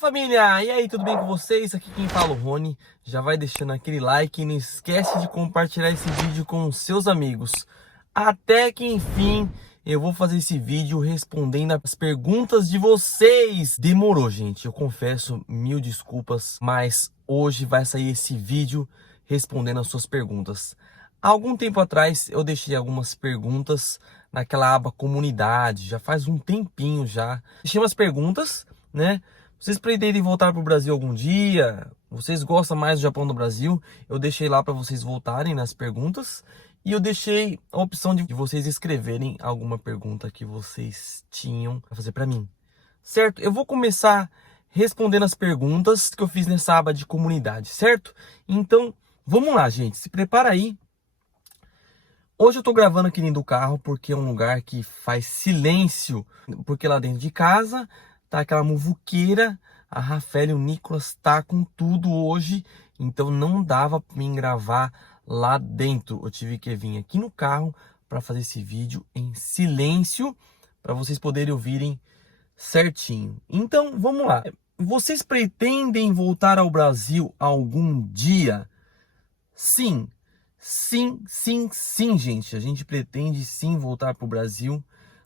Família! E aí, tudo bem com vocês? Aqui quem fala é o Rony. Já vai deixando aquele like e não esquece de compartilhar esse vídeo com os seus amigos. Até que enfim eu vou fazer esse vídeo respondendo as perguntas de vocês. Demorou, gente, eu confesso, mil desculpas, mas hoje vai sair esse vídeo respondendo as suas perguntas. Há algum tempo atrás eu deixei algumas perguntas naquela aba comunidade, já faz um tempinho já. Deixei umas perguntas, né? Vocês pretendem voltar para o Brasil algum dia? Vocês gostam mais do Japão do Brasil? Eu deixei lá para vocês voltarem nas perguntas. E eu deixei a opção de vocês escreverem alguma pergunta que vocês tinham para fazer para mim. Certo? Eu vou começar respondendo as perguntas que eu fiz nessa aba de comunidade, certo? Então, vamos lá, gente. Se prepara aí. Hoje eu tô gravando aqui dentro do carro porque é um lugar que faz silêncio. Porque lá dentro de casa tá aquela muvuqueira. A Rafael e o Nicolas tá com tudo hoje. Então não dava pra mim gravar lá dentro. Eu tive que vir aqui no carro para fazer esse vídeo em silêncio. Para vocês poderem ouvirem certinho. Então vamos lá. Vocês pretendem voltar ao Brasil algum dia? Sim. Sim, gente. A gente pretende sim voltar para o Brasil.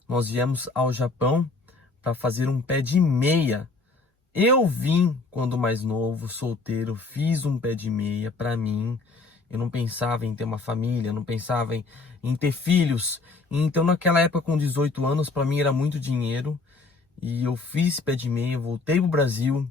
Nós viemos ao Japão para fazer um pé de meia. Eu vim quando mais novo, solteiro, fiz um pé de meia para mim. Eu não pensava em ter uma família, não pensava em ter filhos. Então naquela época com 18 anos, para mim era muito dinheiro. E eu fiz pé de meia, voltei pro Brasil,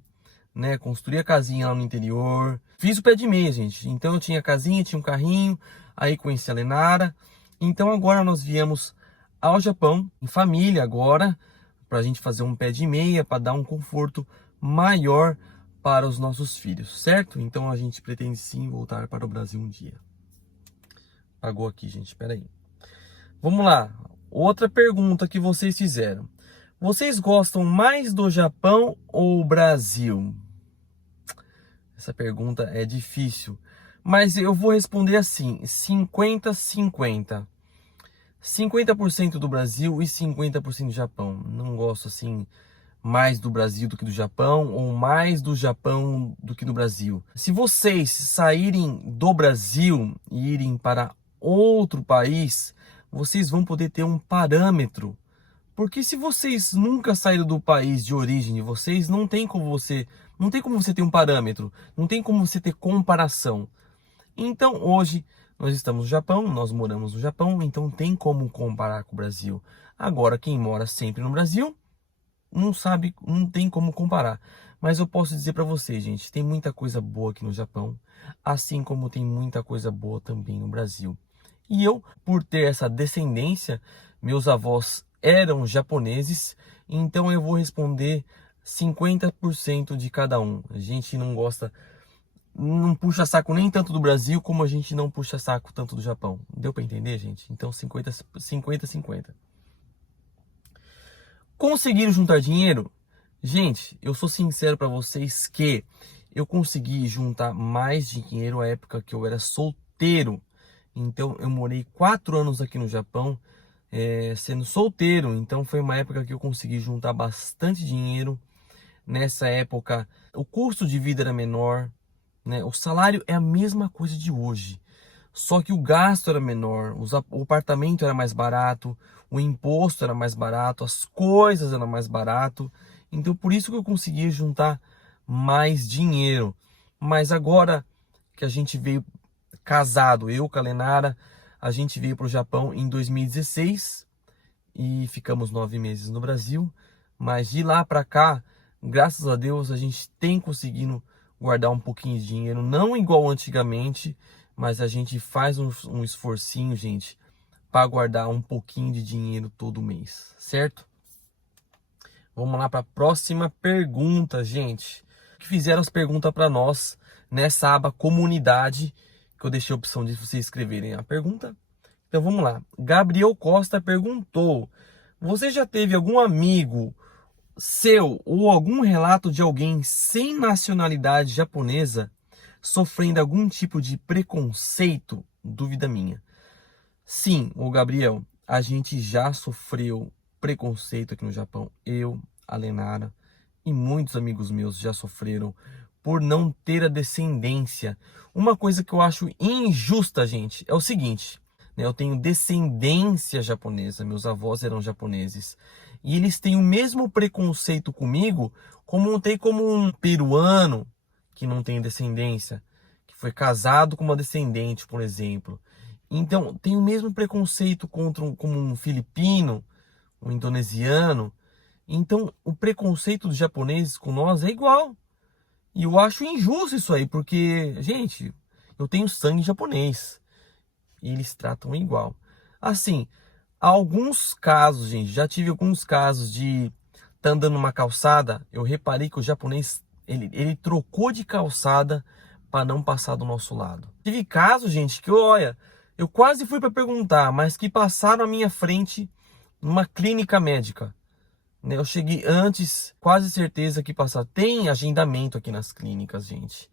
né? Construí a casinha lá no interior. Fiz o pé de meia, gente. Então eu tinha casinha, tinha um carrinho. Aí conheci a Lenara. Então agora nós viemos ao Japão, em família agora, pra gente fazer um pé de meia, para dar um conforto maior para os nossos filhos, certo? Então a gente pretende sim voltar para o Brasil um dia. Pagou aqui, gente, espera aí. Vamos lá. Outra pergunta que vocês fizeram. Vocês gostam mais do Japão ou Brasil? Essa pergunta é difícil, mas eu vou responder assim, 50-50. 50% do Brasil e 50% do Japão. Não gosto assim mais do Brasil do que do Japão ou mais do Japão do que do Brasil. Se vocês saírem do Brasil e irem para outro país, vocês vão poder ter um parâmetro. Porque se vocês nunca saíram do país de origem de vocês, não tem como você ter um parâmetro, não tem como você ter comparação. Então, hoje nós estamos no Japão, nós moramos no Japão, então tem como comparar com o Brasil. Agora, quem mora sempre no Brasil, não sabe, não tem como comparar. Mas eu posso dizer para vocês, gente, tem muita coisa boa aqui no Japão, assim como tem muita coisa boa também no Brasil. E eu, por ter essa descendência, meus avós eram japoneses, então eu vou responder 50% de cada um. A gente não gosta, não puxa saco nem tanto do Brasil, como a gente não puxa saco tanto do Japão. Deu para entender, gente? Então 50-50. Conseguiram juntar dinheiro? Gente, eu sou sincero para vocês que eu consegui juntar mais dinheiro à época que eu era solteiro. Então eu morei 4 anos aqui no Japão, sendo solteiro. Então foi uma época que eu consegui juntar bastante dinheiro. Nessa época o custo de vida era menor, né? O salário é a mesma coisa de hoje. Só que o gasto era menor, o apartamento era mais barato, o imposto era mais barato, as coisas eram mais barato. Então por isso que eu conseguia juntar mais dinheiro. Mas agora que a gente veio casado, eu com a Lenara, a gente veio para o Japão em 2016 e ficamos 9 meses no Brasil. Mas de lá para cá, graças a Deus, a gente tem conseguido guardar um pouquinho de dinheiro, não igual antigamente, mas a gente faz um esforcinho, gente, para guardar um pouquinho de dinheiro todo mês, certo? Vamos lá para a próxima pergunta, gente. Que fizeram as perguntas para nós nessa aba comunidade, que eu deixei a opção de vocês escreverem a pergunta. Então vamos lá. Gabriel Costa perguntou: você já teve algum amigo seu ou algum relato de alguém sem nacionalidade japonesa sofrendo algum tipo de preconceito? Dúvida minha. Sim, o Gabriel, a gente já sofreu preconceito aqui no Japão. Eu, a Lenara, e muitos amigos meus já sofreram por não ter a descendência. Uma coisa que eu acho injusta, gente, é o seguinte, né? Eu tenho descendência japonesa, meus avós eram japoneses, e eles têm o mesmo preconceito comigo como tem como um peruano que não tem descendência, que foi casado com uma descendente, por exemplo. Então, tem o mesmo preconceito como um filipino, um indonesiano. Então, o preconceito dos japoneses com nós é igual. E eu acho injusto isso aí, porque, gente, eu tenho sangue japonês. E eles tratam igual. Assim, há alguns casos, gente, já tive alguns casos de tá andando numa calçada, eu reparei que o japonês, ele trocou de calçada para não passar do nosso lado. Tive casos, gente, que olha, eu quase fui para perguntar, mas que passaram à minha frente numa clínica médica, né? Eu cheguei antes, quase certeza que passar. Tem agendamento aqui nas clínicas, gente.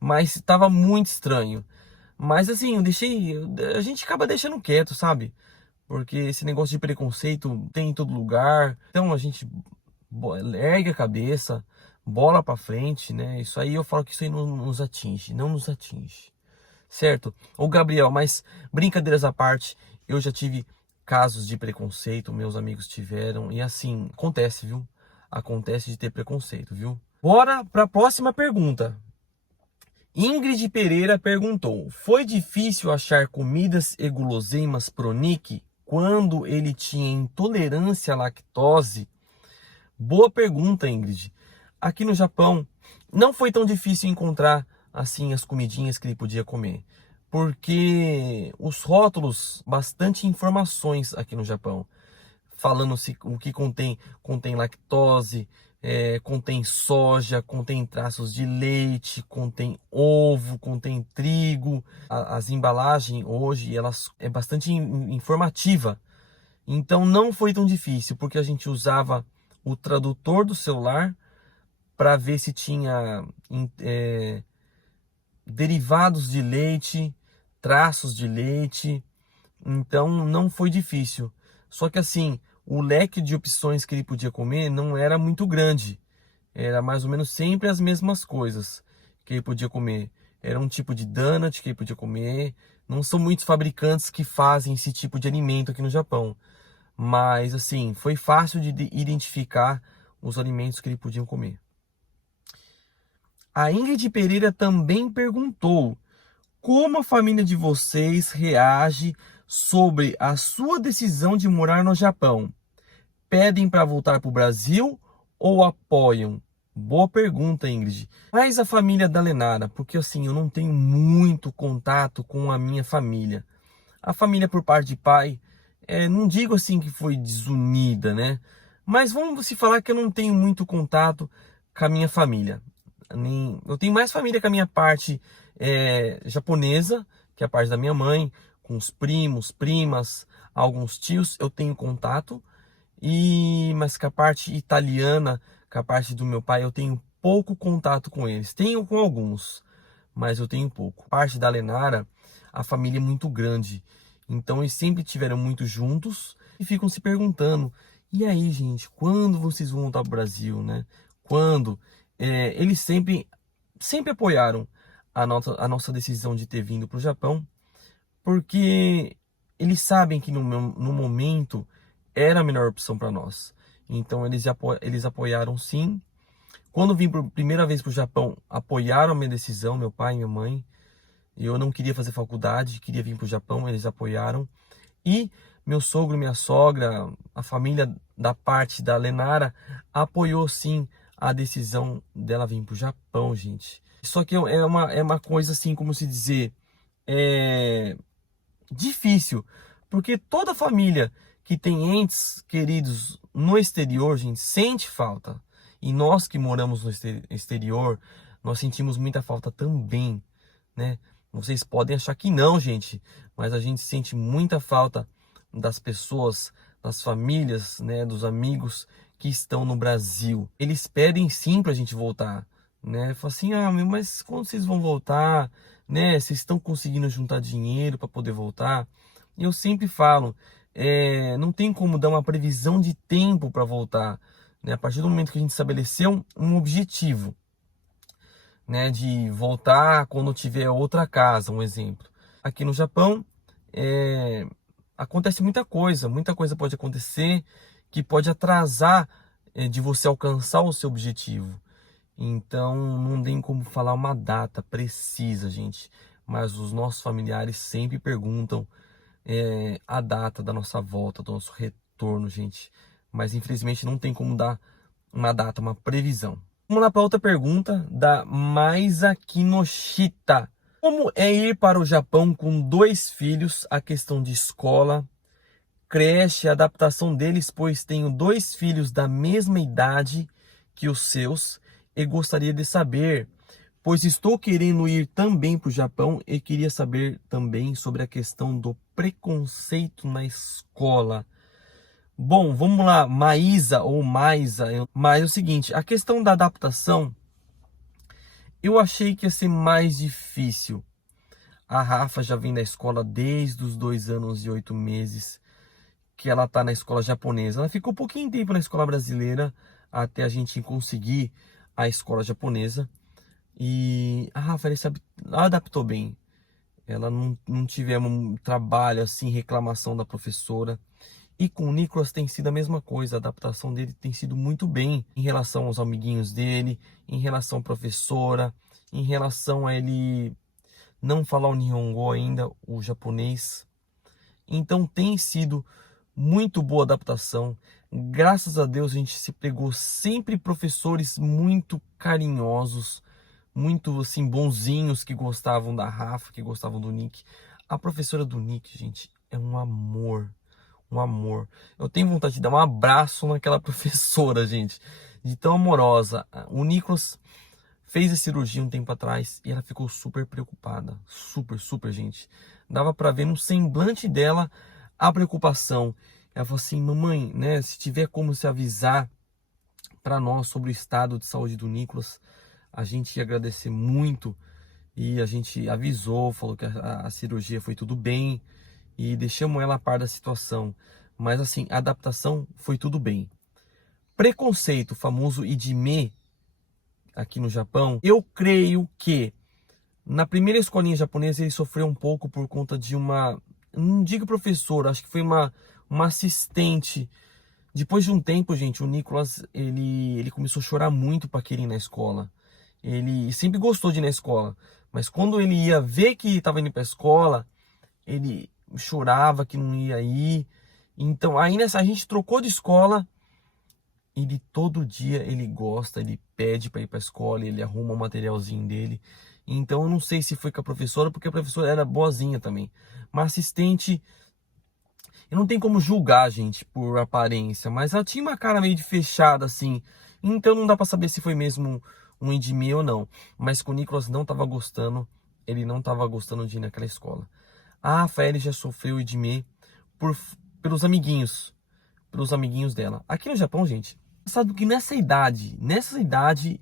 Mas estava muito estranho. Mas assim, a gente acaba deixando quieto, sabe? Porque esse negócio de preconceito tem em todo lugar. Então a gente ergue a cabeça, bola pra frente, né? Isso aí eu falo que isso aí não nos atinge, não nos atinge. Certo? Ô Gabriel, mas brincadeiras à parte, eu já tive casos de preconceito, meus amigos tiveram, e assim, acontece, viu? Acontece de ter preconceito, viu? Bora para a próxima pergunta. Ingrid Pereira perguntou: foi difícil achar comidas e guloseimas pro Nick quando ele tinha intolerância à lactose? Boa pergunta, Ingrid. Aqui no Japão não foi tão difícil encontrar assim as comidinhas que ele podia comer, porque os rótulos, bastante informações aqui no Japão, falando se o que contém lactose, contém soja, contém traços de leite, contém ovo, contém trigo. As embalagens hoje elas é bastante informativa. Então não foi tão difícil, porque a gente usava o tradutor do celular para ver se tinha derivados de leite, traços de leite. Então não foi difícil. Só que assim, o leque de opções que ele podia comer não era muito grande. Era mais ou menos sempre as mesmas coisas que ele podia comer. Era um tipo de donut que ele podia comer. Não são muitos fabricantes que fazem esse tipo de alimento aqui no Japão. Mas assim, foi fácil de identificar os alimentos que ele podia comer. A Ingrid Pereira também perguntou: como a família de vocês reage sobre a sua decisão de morar no Japão? Pedem para voltar para o Brasil ou apoiam? Boa pergunta, Ingrid. Mas a família da Lenara, porque assim, eu não tenho muito contato com a minha família. A família por parte de pai, não digo assim que foi desunida, né? Mas vamos se falar que eu não tenho muito contato com a minha família. Eu tenho mais família com a minha parte japonesa, que é a parte da minha mãe, com os primos, primas, alguns tios, eu tenho contato. Mas com a parte italiana, com a parte do meu pai, eu tenho pouco contato com eles. Tenho com alguns, mas eu tenho pouco. A parte da Lenara, a família é muito grande. Então eles sempre estiveram muito juntos e ficam se perguntando: e aí, gente, quando vocês vão voltar para o Brasil, né? Quando? Eles sempre apoiaram a nossa decisão de ter vindo para o Japão, porque eles sabem que no momento era a melhor opção para nós. Então eles apoiaram sim. Quando vim por primeira vez para o Japão, apoiaram a minha decisão, meu pai e minha mãe. Eu não queria fazer faculdade, queria vir para o Japão, eles apoiaram. E meu sogro, minha sogra, a família da parte da Lenara apoiou sim a decisão dela vir para o Japão, gente. Só que é uma coisa assim, como se dizer, difícil, porque toda família que tem entes queridos no exterior, gente, sente falta. E nós que moramos no exterior, nós sentimos muita falta também, né? Vocês podem achar que não, gente, mas a gente sente muita falta das pessoas, das famílias, né, dos amigos que estão no Brasil. Eles pedem sim pra gente voltar, né? Fala assim: "Ah, meu, mas quando vocês vão voltar, né? Vocês estão conseguindo juntar dinheiro para poder voltar?" E eu sempre falo, não tem como dar uma previsão de tempo para voltar. né? A partir do momento que a gente estabeleceu um objetivo, né, de voltar quando tiver outra casa, um exemplo. Aqui no Japão, acontece muita coisa pode acontecer que pode atrasar de você alcançar o seu objetivo. Então, não tem como falar uma data precisa, gente. Mas os nossos familiares sempre perguntam a data da nossa volta, do nosso retorno, gente. Mas infelizmente não tem como dar uma data, uma previsão. Vamos lá para outra pergunta da Maisa Kinoshita. Como é ir para o Japão com 2 filhos? A questão de escola, creche, adaptação deles, pois tenho 2 filhos da mesma idade que os seus e gostaria de saber, pois estou querendo ir também para o Japão e queria saber também sobre a questão do preconceito na escola. Bom, vamos lá, Maísa ou Maisa, mas é o seguinte, a questão da adaptação, eu achei que ia ser mais difícil. A Rafa já vem da escola desde os 2 anos e 8 meses que ela tá na escola japonesa. Ela ficou um pouquinho de tempo na escola brasileira até a gente conseguir a escola japonesa. E a Rafa ela se adaptou bem. Ela não tivemos um trabalho assim, reclamação da professora. E com o Nicolas tem sido a mesma coisa, a adaptação dele tem sido muito bem em relação aos amiguinhos dele, em relação à professora, em relação a ele não falar o Nihongo ainda, o japonês. Então tem sido muito boa adaptação. Graças a Deus a gente se pegou sempre professores muito carinhosos, muito assim bonzinhos que gostavam da Rafa, que gostavam do Nick. A professora do Nick, gente, é um amor. Um amor. Eu tenho vontade de dar um abraço naquela professora, gente. De tão amorosa. O Nicolas fez a cirurgia um tempo atrás e ela ficou super preocupada. Super, super, gente. Dava pra ver no semblante dela a preocupação. Ela falou assim, mamãe, né? Se tiver como se avisar para nós sobre o estado de saúde do Nicolas, a gente ia agradecer muito. E a gente avisou, falou que a cirurgia foi tudo bem e deixamos ela a par da situação. Mas assim, a adaptação foi tudo bem. Preconceito, famoso idime aqui no Japão, eu creio que na primeira escolinha japonesa ele sofreu um pouco por conta de não digo professor, acho que foi uma assistente. Depois de um tempo, gente, o Nicolas, ele começou a chorar muito para querer ir na escola. Ele sempre gostou de ir na escola, mas quando ele ia ver que estava indo para a escola, ele chorava que não ia ir. Então, aí nessa a gente trocou de escola. Ele todo dia ele gosta, ele pede para ir para a escola, ele arruma o materialzinho dele. Então, eu não sei se foi com a professora, porque a professora era boazinha também. Mas assistente, eu não tenho como julgar, gente, por aparência, mas ela tinha uma cara meio de fechada assim. Então, não dá para saber se foi mesmo um indie ou não. Mas com o Nicolas não tava gostando, ele não tava gostando de ir naquela escola. A Rafael já sofreu idime pelos amiguinhos dela. Aqui no Japão, gente, sabe que nessa idade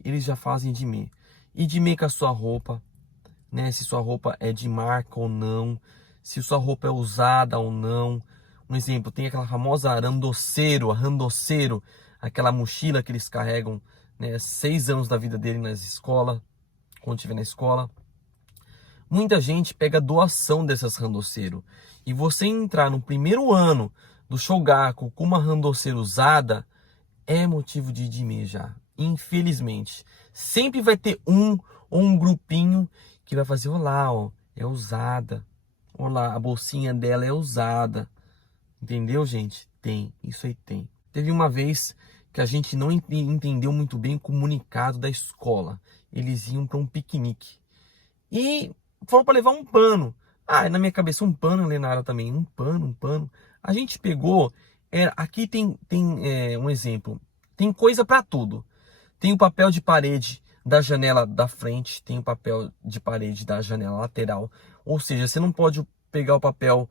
eles já fazem idime. Idime com a sua roupa, né? Se sua roupa é de marca ou não, se sua roupa é usada ou não. Um exemplo, tem aquela famosa a randoceiro, aquela mochila que eles carregam, né? 6 anos da vida dele na escola, quando estiver na escola. Muita gente pega doação dessas randoceiro. E você entrar no primeiro ano do Shogaku com uma randoceiro usada é motivo de idime já. Infelizmente. Sempre vai ter um ou um grupinho que vai fazer, olá, ó, é usada. Olá, a bolsinha dela é usada. Entendeu, gente? Tem, isso aí tem. Teve uma vez que a gente não entendeu muito bem o comunicado da escola. Eles iam para um piquenique. E foram para levar um pano. Ah, na minha cabeça um pano, Lenara também. Um pano. A gente pegou. Aqui tem um exemplo. Tem coisa para tudo. Tem o papel de parede da janela da frente. Tem o papel de parede da janela lateral. Ou seja, você não pode pegar o papel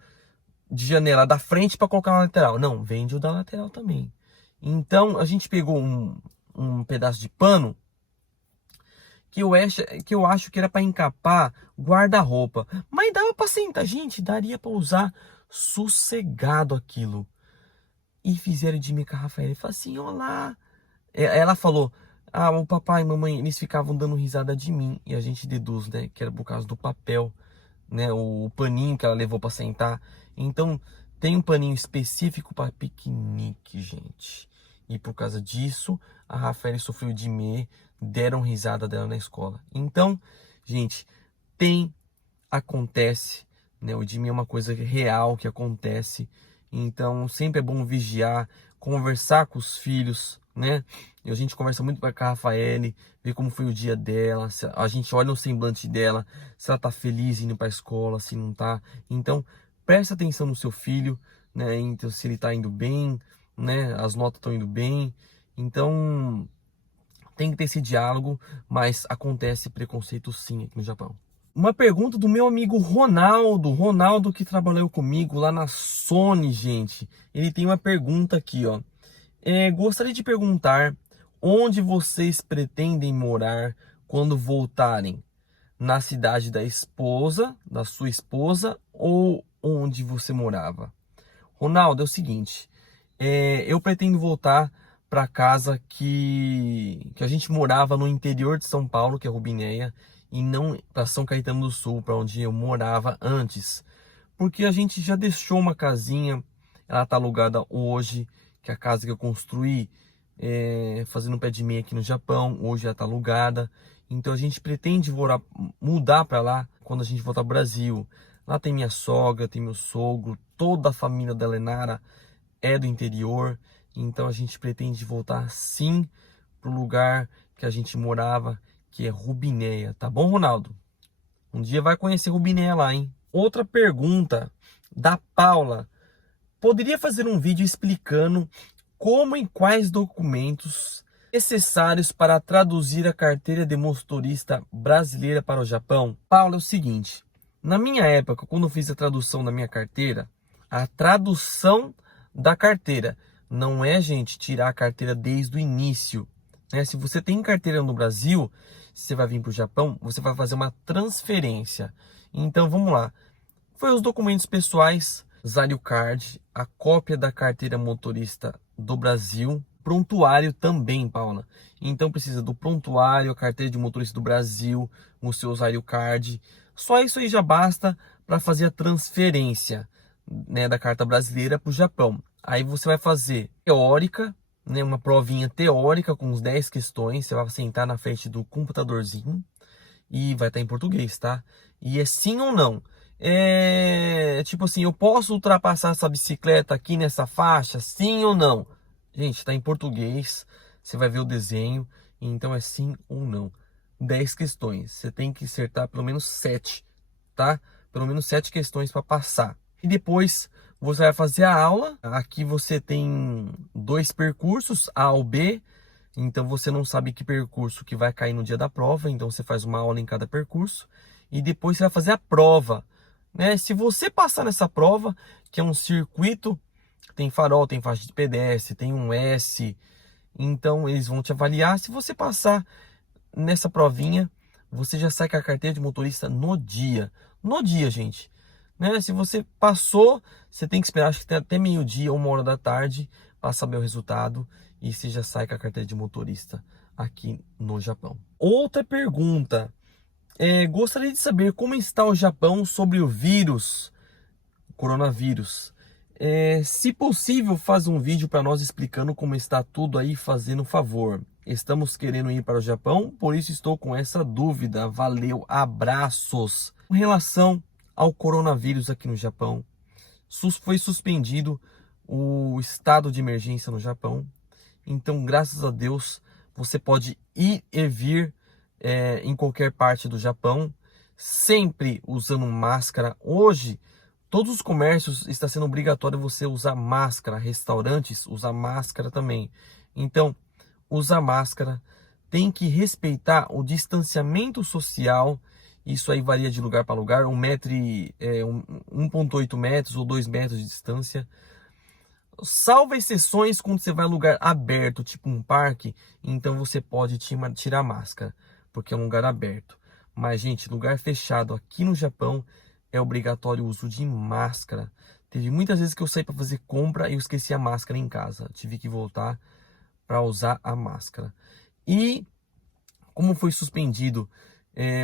de janela da frente para colocar na lateral. Não, vende o da lateral também. Então a gente pegou um pedaço de pano que eu acho que era para encapar guarda-roupa. Mas dava para sentar, gente, daria para usar sossegado aquilo. E fizeram de mim com a Rafaela. E falaram assim, olá, Ela falou, ah, o papai e mamãe, eles ficavam dando risada de mim. E a gente deduz, né, que era por causa do papel, né, o paninho que ela levou para sentar. Então, tem um paninho específico para piquenique, gente. E por causa disso, a Rafaela sofreu de me, deram risada dela na escola. Então, gente, acontece, né? O Jimmy é uma coisa real que acontece. Então, sempre é bom vigiar, conversar com os filhos, né? E a gente conversa muito com a Rafaele, ver como foi o dia dela, a gente olha o semblante dela, se ela tá feliz indo pra escola, se não tá. Então, presta atenção no seu filho, né? Então, se ele tá indo bem, né? As notas estão indo bem. Então, tem que ter esse diálogo, mas acontece preconceito sim aqui no Japão. Uma pergunta do meu amigo Ronaldo que trabalhou comigo lá na Sony, gente. Ele tem uma pergunta aqui, ó. Gostaria de perguntar onde vocês pretendem morar quando voltarem? Na cidade da sua esposa, ou onde você morava? Ronaldo, é o seguinte, eu pretendo voltar para casa que a gente morava no interior de São Paulo, que é Rubinéia, e não para São Caetano do Sul, para onde eu morava antes. Porque a gente já deixou uma casinha, ela está alugada hoje, que é a casa que eu construí, fazendo um pé de meia aqui no Japão, hoje ela está alugada. Então a gente pretende mudar para lá quando a gente voltar ao Brasil. Lá tem minha sogra, tem meu sogro, toda a família da Lenara é do interior. Então a gente pretende voltar sim pro lugar que a gente morava, que é Rubinéia. Tá bom, Ronaldo? Um dia vai conhecer Rubinéia lá, hein? Outra pergunta da Paula. Poderia fazer um vídeo explicando como e quais documentos necessários para traduzir a carteira de motorista brasileira para o Japão? Paulo, é o seguinte, na minha época, quando eu fiz a tradução da minha carteira, a tradução da carteira não é, gente, tirar a carteira desde o início, né? Se você tem carteira no Brasil, você vai vir para o Japão, você vai fazer uma transferência. Então, vamos lá. Foi os documentos pessoais, Zario Card, a cópia da carteira motorista do Brasil, prontuário também, Paula. Então precisa do prontuário, a carteira de motorista do Brasil, o seu Zario Card. Só isso aí já basta para fazer a transferência, né, da carta brasileira para o Japão. Aí você vai fazer teórica, né, uma provinha teórica com uns 10 questões. Você vai sentar na frente do computadorzinho e vai estar em português, tá? E é sim ou não. Tipo assim, eu posso ultrapassar essa bicicleta aqui nessa faixa? Sim ou não? Gente, tá em português. Você vai ver o desenho. Então é sim ou não. 10 questões. Você tem que acertar pelo menos 7, tá? Pelo menos 7 questões para passar. E depois você vai fazer a aula. Aqui você tem 2 percursos, A ou B. Então você não sabe que percurso que vai cair no dia da prova. Então você faz uma aula em cada percurso. E depois você vai fazer a prova, né? Se você passar nessa prova, que é um circuito, tem farol, tem faixa de pedestre, tem um S, então eles vão te avaliar. Se você passar nessa provinha, você já sai com a carteira de motorista no dia. No dia, gente. Né? Se você passou, você tem que esperar, acho que tem até meio-dia, 1 hora da tarde, para saber o resultado. E você já sai com a carteira de motorista aqui no Japão. Outra pergunta. Gostaria de saber como está o Japão sobre o vírus, coronavírus. Se possível, faz um vídeo para nós explicando como está tudo aí, fazendo um favor. Estamos querendo ir para o Japão, por isso estou com essa dúvida. Valeu, abraços. Com relação ao coronavírus aqui no Japão, foi suspendido o estado de emergência no Japão. Então, graças a Deus, você pode ir e vir em qualquer parte do Japão, sempre usando máscara. Hoje, todos os comércios está sendo obrigatório você usar máscara, restaurantes usar máscara também. Então, usa máscara, tem que respeitar o distanciamento social. Isso aí varia de lugar para lugar, 1,8 metros ou 2 metros de distância. Salvo exceções quando você vai a lugar aberto, tipo um parque, então você pode tirar máscara, porque é um lugar aberto. Mas, gente, lugar fechado aqui no Japão é obrigatório o uso de máscara. Teve muitas vezes que eu saí para fazer compra e eu esqueci a máscara em casa. Tive que voltar para usar a máscara. E como foi suspendido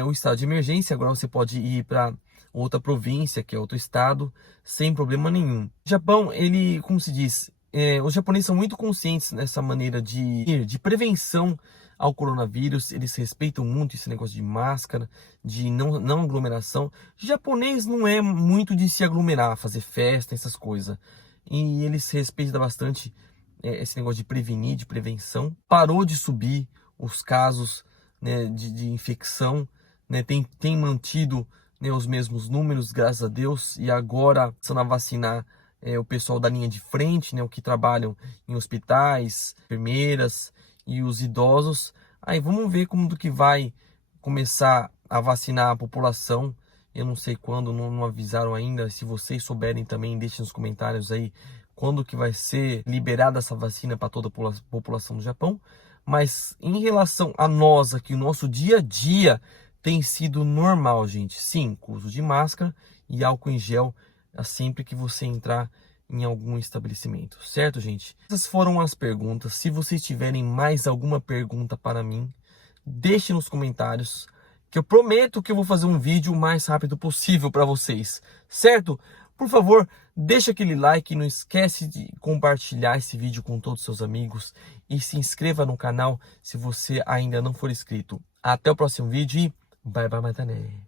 o estado de emergência, agora você pode ir para outra província, que é outro estado, sem problema nenhum. O Japão, ele, como se diz, os japoneses são muito conscientes nessa maneira de prevenção ao coronavírus. Eles respeitam muito esse negócio de máscara, de não aglomeração. O japonês não é muito de se aglomerar, fazer festa, essas coisas. E eles respeitam bastante esse negócio de prevenir, de prevenção. Parou de subir os casos, né, de infecção, né, tem mantido, né, os mesmos números, graças a Deus, e agora estão a vacinar o pessoal da linha de frente, né, o que trabalham em hospitais, enfermeiras e os idosos. Aí vamos ver como do que vai começar a vacinar a população. Eu não sei quando, não avisaram ainda. Se vocês souberem também, deixem nos comentários aí quando que vai ser liberada essa vacina para toda a população do Japão. Mas em relação a nós aqui, o nosso dia a dia tem sido normal, gente. Sim, com uso de máscara e álcool em gel sempre que você entrar em algum estabelecimento, certo, gente? Essas foram as perguntas. Se vocês tiverem mais alguma pergunta para mim, deixe nos comentários, que eu prometo que eu vou fazer um vídeo o mais rápido possível para vocês, certo? Por favor, deixa aquele like, não esquece de compartilhar esse vídeo com todos os seus amigos e se inscreva no canal se você ainda não for inscrito. Até o próximo vídeo e bye bye, Matané!